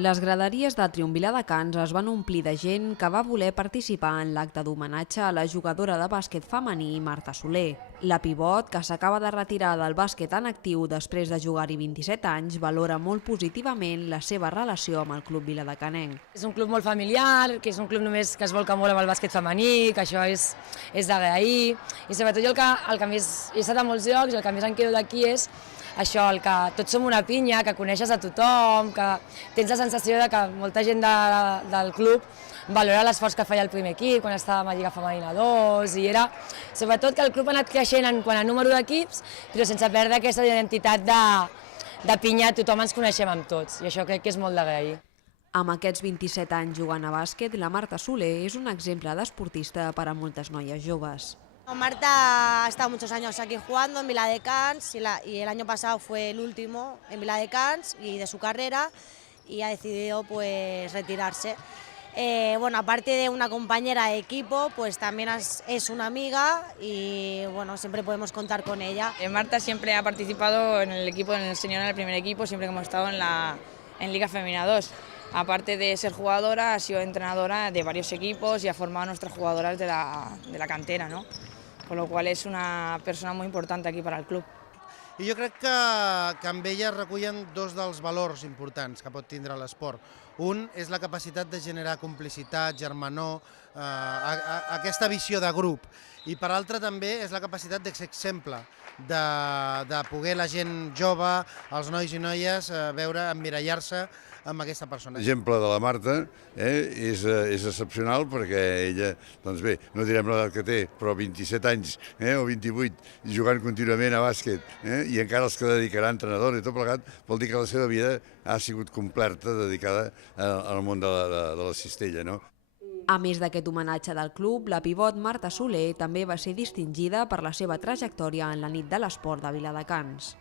Les graderies de Triomf Viladecans es van omplir de gent que va voler participar en l'acte d'homenatge a la jugadora de bàsquet femení Marta Soler. La pivot, que s'acaba de retirar del bàsquet en actiu després de jugar-hi 27 anys, valora molt positivament la seva relació amb el club viladecanenc. És un club molt familiar, que és un club només que es volca molt amb el bàsquet femení, que això és d'agrair. I sobretot jo el que més he estat a molts llocs i el que més em quedo d'aquí és això, el que tots som una pinya, que coneixes a tothom, que tens la sensació de que molta gent del club valora l'esforç que feia el primer equip quan estàvem a Lliga Femenina 2, i era sobretot que el club ha anat creixent en quant a número d'equips, però sense perdre aquesta identitat de pinya, tothom ens coneixem amb tots, i això crec que és molt d'agrair. Amb aquests 27 anys jugant a bàsquet, la Marta Soler és un exemple d'esportista per a moltes noies joves. Marta ha estado muchos años aquí jugando en Viladecans y el año pasado fue el último en Viladecans y de su carrera, y ha decidido pues retirarse. Bueno, aparte de una compañera de equipo, pues también es una amiga y bueno, siempre podemos contar con ella. Marta siempre ha participado en el equipo, en el senior, en el primer equipo, siempre que hemos estado en Liga Femenina 2. Aparte de ser jugadora, ha sido entrenadora de varios equipos y ha formado a nuestras jugadoras de la cantera, ¿no? Con lo cual és una persona molt important aquí per al club. I jo crec que amb ella recullen dos dels valors importants que pot tindre l'esport. Un és la capacitat de generar complicitat, germanor, aquesta visió de grup. I per altra també és la capacitat de ser exemple, de poder la gent jove, els nois i noies, veure, emmirallar-se amb aquesta persona. L'exemple de la Marta és excepcional perquè ella, doncs bé, no direm l'edat que té, però 27 anys o 28 jugant contínuament a bàsquet i encara els que dedicarà a entrenador i tot plegat, vol dir que la seva vida ha sigut completa, dedicada al món de la cistella, no? A més d'aquest homenatge del club, la pivot Marta Soler també va ser distingida per la seva trajectòria en la nit de l'esport de Viladecans.